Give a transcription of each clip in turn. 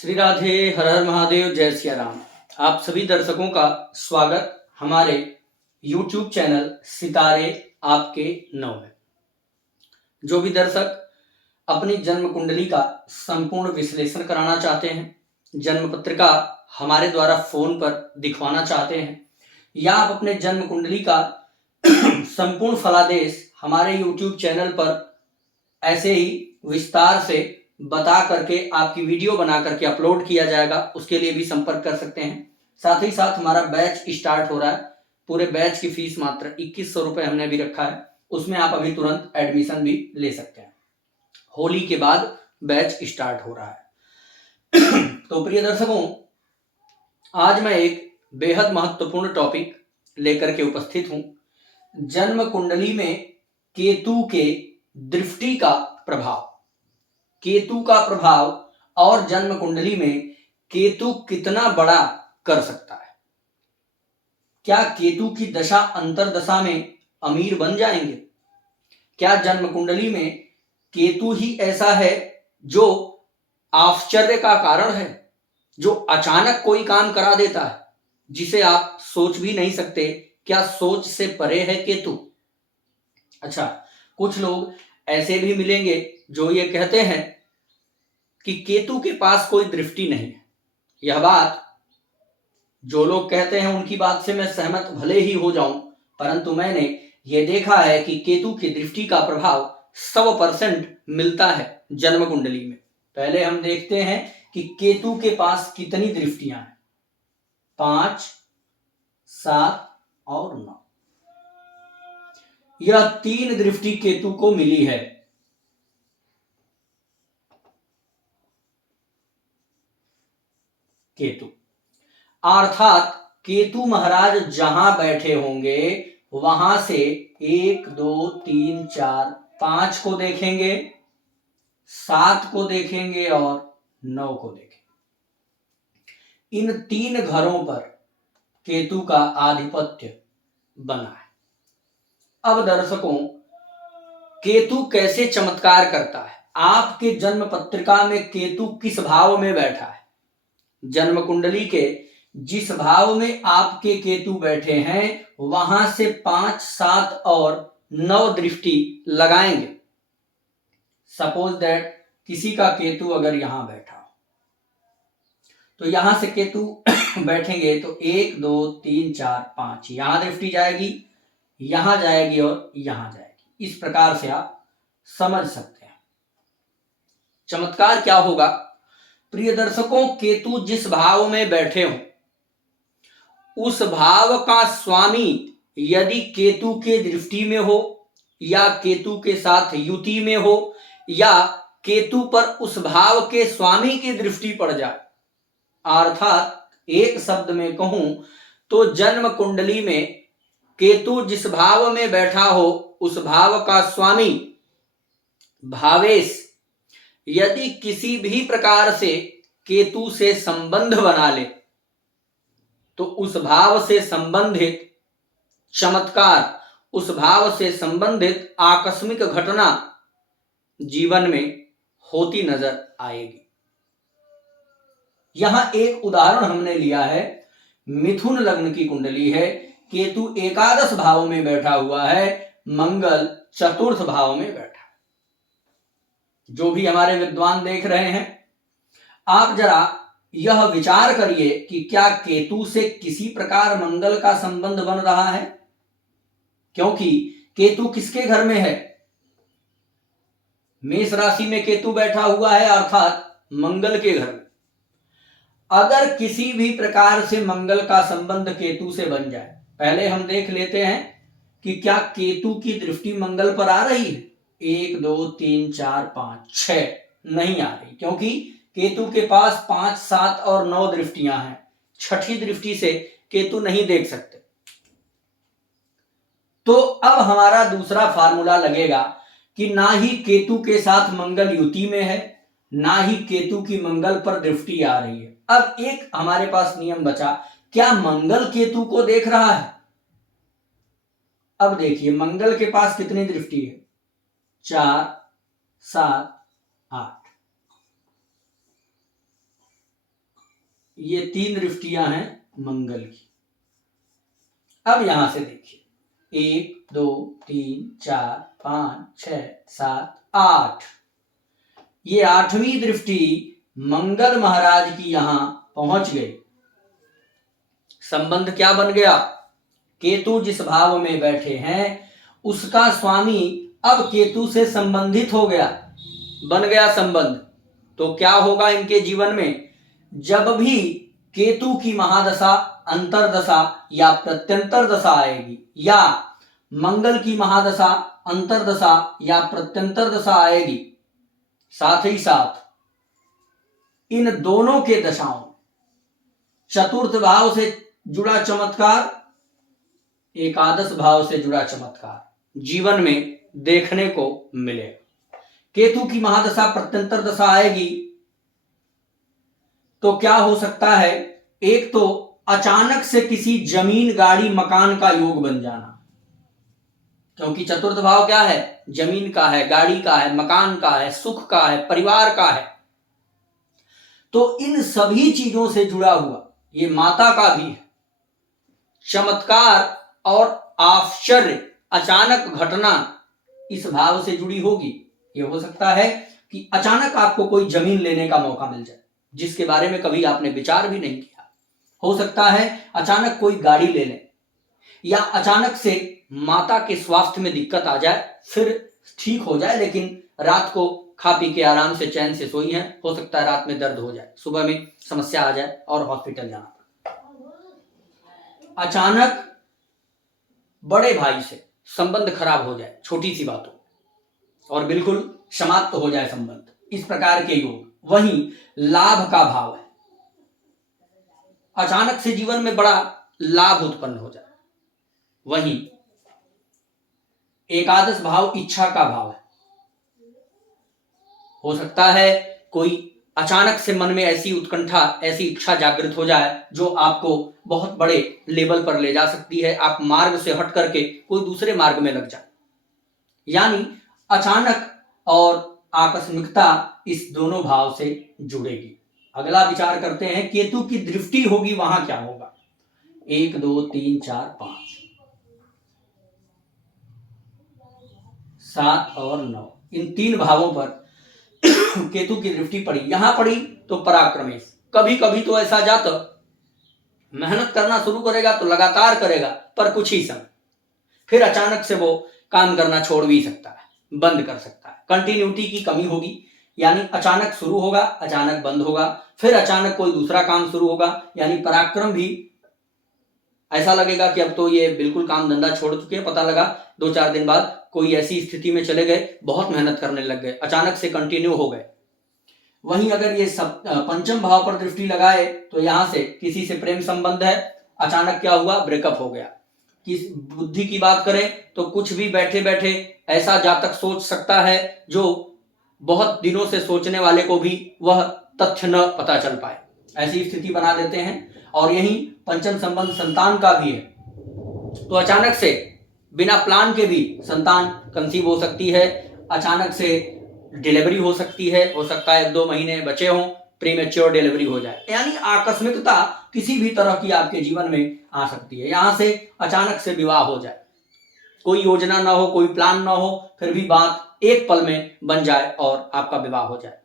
श्री राधे, हर हर महादेव, जय सिया राम। आप सभी दर्शकों का स्वागत हमारे YouTube चैनल सितारे आपके नौ में। जो भी दर्शक अपनी जन्म कुंडली का संपूर्ण विश्लेषण कराना चाहते हैं, जन्म पत्रिका हमारे द्वारा फोन पर दिखवाना चाहते हैं, या आप अपने जन्म कुंडली का संपूर्ण फलादेश हमारे YouTube चैनल पर ऐसे ही विस्तार से बता करके आपकी वीडियो बना करके अपलोड किया जाएगा, उसके लिए भी संपर्क कर सकते हैं। साथ ही साथ हमारा बैच स्टार्ट हो रहा है। पूरे बैच की फीस मात्र 2100 रुपए हमने भी रखा है, उसमें आप अभी तुरंत एडमिशन भी ले सकते हैं। होली के बाद बैच स्टार्ट हो रहा है। तो प्रिय दर्शकों, आज मैं एक बेहद महत्वपूर्ण टॉपिक लेकर के उपस्थित हूं। जन्म कुंडली में केतु के दृष्टि का प्रभाव, केतु का प्रभाव और जन्म कुंडली में केतु कितना बड़ा कर सकता है। क्या केतु की दशा अंतरदशा में अमीर बन जाएंगे? क्या जन्म कुंडली में केतु ही ऐसा है जो आश्चर्य का कारण है, जो अचानक कोई काम करा देता है जिसे आप सोच भी नहीं सकते? क्या सोच से परे है केतु? अच्छा, कुछ लोग ऐसे भी मिलेंगे जो ये कहते हैं कि केतु के पास कोई दृष्टि नहीं है। यह बात जो लोग कहते हैं उनकी बात से मैं सहमत भले ही हो जाऊं, परंतु मैंने यह देखा है कि केतु की दृष्टि का प्रभाव 100% मिलता है जन्म कुंडली में। पहले हम देखते हैं कि केतु के पास कितनी दृष्टियां हैं। 5, 7 और 9। यह 3 दृष्टि केतु को मिली है। केतु अर्थात केतु महाराज जहां बैठे होंगे वहां से 1, 2, 3, 4, 5 को देखेंगे, 7 को देखेंगे और 9 को देखेंगे। इन 3 घरों पर केतु का आधिपत्य बना है। अब दर्शकों, केतु कैसे चमत्कार करता है? आपके जन्म पत्रिका में केतु किस भाव में बैठा है? जन्म कुंडली के जिस भाव में आपके केतु बैठे हैं वहां से 5, 7 और 9 दृष्टि लगाएंगे। सपोज दैट किसी का केतु अगर यहां बैठा हो तो यहां से केतु बैठेंगे तो 1, 2, 3, 4, 5 यहां दृष्टि जाएगी, यहां जाएगी और यहां जाएगी। इस प्रकार से आप समझ सकते हैं चमत्कार क्या होगा। प्रिय दर्शकों, केतु जिस भाव में बैठे हो उस भाव का स्वामी यदि केतु के दृष्टि में हो या केतु के साथ युति में हो या केतु पर उस भाव के स्वामी की दृष्टि पड़ जाए, अर्थात एक शब्द में कहूं तो जन्म कुंडली में केतु जिस भाव में बैठा हो उस भाव का स्वामी भावेश यदि किसी भी प्रकार से केतु से संबंध बना ले तो उस भाव से संबंधित चमत्कार, उस भाव से संबंधित आकस्मिक घटना जीवन में होती नजर आएगी। यहां एक उदाहरण हमने लिया है, मिथुन लग्न की कुंडली है, केतु एकादश भाव में बैठा हुआ है, मंगल चतुर्थ भाव में बैठा है। जो भी हमारे विद्वान देख रहे हैं, आप जरा यह विचार करिए कि क्या केतु से किसी प्रकार मंगल का संबंध बन रहा है? क्योंकि केतु किसके घर में है? मेष राशि में केतु बैठा हुआ है, अर्थात मंगल के घर में। अगर किसी भी प्रकार से मंगल का संबंध केतु से बन जाए, पहले हम देख लेते हैं कि क्या केतु की दृष्टि मंगल पर आ रही है। 1, 2, 3, 4, 5, 6 नहीं आ रही, क्योंकि केतु के पास 5, 7 और 9 दृष्टियां हैं। छठी दृष्टि से केतु नहीं देख सकते। तो अब हमारा दूसरा फार्मूला लगेगा कि ना ही केतु के साथ मंगल युति में है, ना ही केतु की मंगल पर दृष्टि आ रही है। अब एक हमारे पास नियम बचा, क्या मंगल केतु को देख रहा है? अब देखिए मंगल के पास कितनी दृष्टि है? 4, 7, 8। ये 3 दृष्टियां हैं मंगल की। अब यहां से देखिए 1 2 3 4 5 6 7 8, ये 8वीं दृष्टि मंगल महाराज की यहां पहुंच गई। संबंध क्या बन गया? केतु जिस भाव में बैठे हैं उसका स्वामी अब केतु से संबंधित हो गया, बन गया संबंध। तो क्या होगा इनके जीवन में? जब भी केतु की महादशा, अंतरदशा या प्रत्यंतर दशा आएगी, या मंगल की महादशा, अंतरदशा या प्रत्यंतर दशा आएगी, साथ ही साथ इन दोनों के दशाओं, चतुर्थ भाव से जुड़ा चमत्कार, एकादश भाव से जुड़ा चमत्कार जीवन में देखने को मिले। केतु की महादशा, प्रत्यंतर दशा आएगी तो क्या हो सकता है? एक तो अचानक से किसी जमीन, गाड़ी, मकान का योग बन जाना, क्योंकि चतुर्थ भाव क्या है? जमीन का है, गाड़ी का है, मकान का है, सुख का है, परिवार का है। तो इन सभी चीजों से जुड़ा हुआ, ये माता का भी है, चमत्कार और आश्चर्य, अचानक घटना इस भाव से जुड़ी होगी। ये हो सकता है कि अचानक आपको कोई जमीन लेने का मौका मिल जाए जिसके बारे में कभी आपने विचार भी नहीं किया। हो सकता है अचानक कोई गाड़ी ले लें, या अचानक से माता के स्वास्थ्य में दिक्कत आ जाए, फिर ठीक हो जाए, लेकिन रात को खा पी के आराम से चैन से सोई हैं, हो सकता है रात में दर्द हो जाए, सुबह में समस्या आ जाए और हॉस्पिटल जाना पड़े। अचानक बड़े भाई से संबंध खराब हो जाए छोटी सी बातों, और बिल्कुल समाप्त हो जाए संबंध, इस प्रकार के योग। वहीं लाभ का भाव है, अचानक से जीवन में बड़ा लाभ उत्पन्न हो जाए। वहीं एकादश भाव इच्छा का भाव है, हो सकता है कोई अचानक से मन में ऐसी उत्कंठा, ऐसी इच्छा जागृत हो जाए जो आपको बहुत बड़े लेवल पर ले जा सकती है, आप मार्ग से हट करके कोई दूसरे मार्ग में लग जाए। यानी अचानक और आकस्मिकता इस दोनों भाव से जुड़ेगी। अगला विचार करते हैं, केतु की दृष्टि होगी वहां क्या होगा? 1 2 3 4 5 7 और 9, इन 3 भावों पर केतु की दृष्टि पड़ी। यहां पड़ी तो पराक्रमेश, कभी कभी तो ऐसा जाता मेहनत करना शुरू करेगा तो लगातार करेगा, पर कुछ ही समय, फिर अचानक से वो काम करना छोड़ भी सकता है, बंद कर सकता है। कंटिन्यूटी की कमी होगी, यानी अचानक शुरू होगा, अचानक बंद होगा, फिर अचानक कोई दूसरा काम शुरू होगा, यानी पराक्रम भी ऐसा लगेगा कि अब तो ये बिल्कुल काम धंधा छोड़ चुके हैं, पता लगा 2-4 दिन बाद कोई ऐसी स्थिति में चले गए, बहुत मेहनत करने लग गए, अचानक से कंटिन्यू हो गए। वहीं अगर ये सब पंचम भाव पर दृष्टि लगाए तो यहां से किसी से प्रेम संबंध है, अचानक क्या हुआ? ब्रेकअप हो गया। किस बुद्धि की बात करें तो कुछ भी बैठे बैठे ऐसा जातक सोच सकता है जो बहुत दिनों से सोचने वाले को भी वह तथ्य न पता चल पाए, ऐसी स्थिति बना देते हैं। और यही पंचम संबंध संतान का भी है, तो अचानक से बिना प्लान के भी संतान कंसीव हो सकती है, अचानक से डिलीवरी हो सकती है, हो सकता है 1-2 महीने बचे हों, प्रीमेच्योर डिलीवरी हो जाए, यानी आकस्मिकता किसी भी तरह की आपके जीवन में आ सकती है। यहां से अचानक से विवाह हो जाए, कोई योजना ना हो, कोई प्लान ना हो, फिर भी बात एक पल में बन जाए और आपका विवाह हो जाए।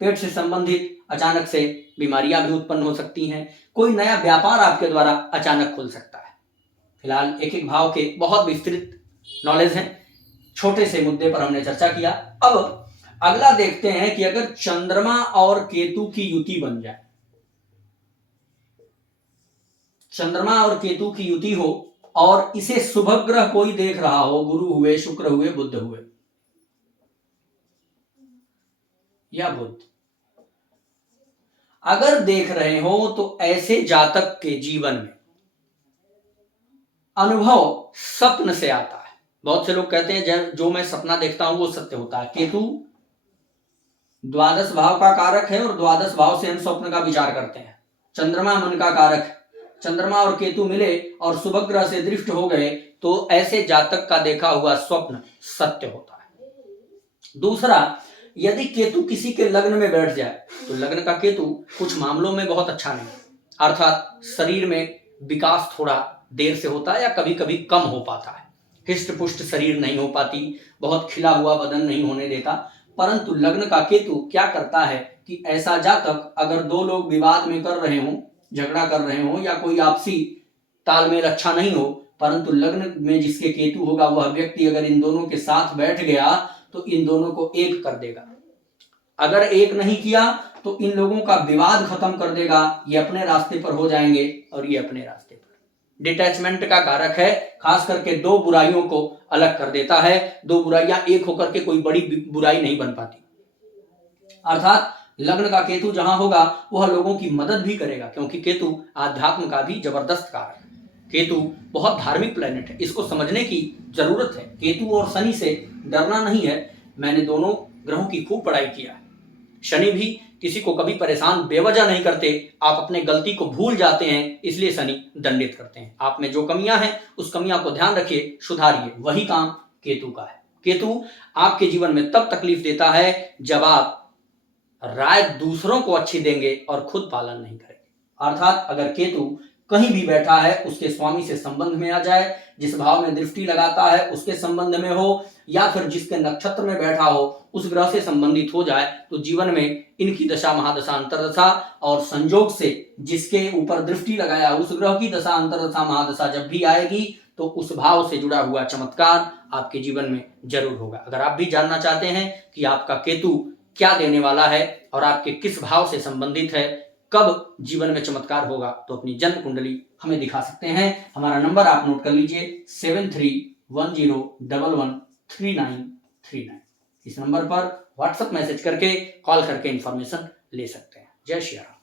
पेट से संबंधित अचानक से बीमारियां भी उत्पन्न हो सकती हैं, कोई नया व्यापार आपके द्वारा अचानक खुल सकता है। फिलहाल एक एक भाव के बहुत विस्तृत नॉलेज है, छोटे से मुद्दे पर हमने चर्चा किया। अब अगला देखते हैं कि अगर चंद्रमा और केतु की युति बन जाए, चंद्रमा और केतु की युति हो और इसे शुभ ग्रह कोई देख रहा हो, गुरु हुए, शुक्र हुए, बुध हुए या बुध, अगर देख रहे हो तो ऐसे जातक के जीवन में अनुभव स्वप्न से आता है। बहुत से लोग कहते हैं जो मैं सपना देखता हूं वो सत्य होता है। केतु द्वादश भाव का कारक है और द्वादश भाव से हम स्वप्न का विचार करते हैं। चंद्रमा मन का कारक है, चंद्रमा और केतु मिले और शुभ ग्रह से दृष्ट हो गए तो ऐसे जातक का देखा हुआ स्वप्न सत्य होता है। दूसरा, यदि केतु किसी के लग्न में बैठ जाए तो लग्न का केतु कुछ मामलों में बहुत अच्छा नहीं, अर्थात शरीर में विकास थोड़ा देर से होता है या कभी कभी कम हो पाता है, हिष्ट पुष्ट शरीर नहीं हो पाती, बहुत खिला हुआ बदन नहीं होने देता। परंतु लग्न का केतु क्या करता है कि ऐसा जातक अगर दो लोग विवाद में कर रहे हों, झगड़ा कर रहे हों या कोई आपसी तालमेल अच्छा नहीं हो, परंतु लग्न में जिसके केतु होगा वह व्यक्ति अगर इन दोनों के साथ बैठ गया तो इन दोनों को एक कर देगा। अगर एक नहीं किया तो इन लोगों का विवाद खत्म कर देगा, ये अपने रास्ते पर हो जाएंगे और ये अपने रास्ते पर। डिटैचमेंट का कारक है, खास करके दो बुराइयों को अलग कर देता है। दो बुराइयां एक होकर के कोई बड़ी बुराई नहीं बन पाती। अर्थात लग्न का केतु जहां होगा वह लोगों की मदद भी करेगा, क्योंकि केतु आध्यात्म का भी जबरदस्त कारक है। केतु बहुत धार्मिक प्लेनेट है, इसको समझने की जरूरत है। केतु और शनि से डरना नहीं है। मैंने दोनों ग्रहों की खूब पढ़ाई किया है। शनि भी किसी को कभी परेशान बेवजह नहीं करते, आप अपने गलती को भूल जाते हैं इसलिए शनि दंडित करते हैं। आप में जो कमियां हैं उस कमियां को ध्यान रखिए, सुधारिए। वही काम केतु का है। केतु आपके जीवन में तब तकलीफ देता है जब आप राय दूसरों को अच्छी देंगे और खुद पालन नहीं करेंगे। अर्थात अगर केतु कहीं भी बैठा है उसके स्वामी से संबंध में आ जाए, जिस भाव में दृष्टि लगाता है उसके संबंध में हो, या फिर जिसके नक्षत्र में बैठा हो उस ग्रह से संबंधित हो जाए, तो जीवन में इनकी दशा महादशा अंतरदशा और संयोग से जिसके ऊपर दृष्टि लगाया उस ग्रह की दशा अंतरदशा महादशा जब भी आएगी तो उस भाव से जुड़ा हुआ चमत्कार आपके जीवन में जरूर होगा। अगर आप भी जानना चाहते हैं कि आपका केतु क्या देने वाला है और आपके किस भाव से संबंधित है, कब जीवन में चमत्कार होगा, तो अपनी जन्म कुंडली हमें दिखा सकते हैं। हमारा नंबर आप नोट कर लीजिए 7310113939। इस नंबर पर व्हाट्सएप मैसेज करके, कॉल करके इंफॉर्मेशन ले सकते हैं। जय श्री राम।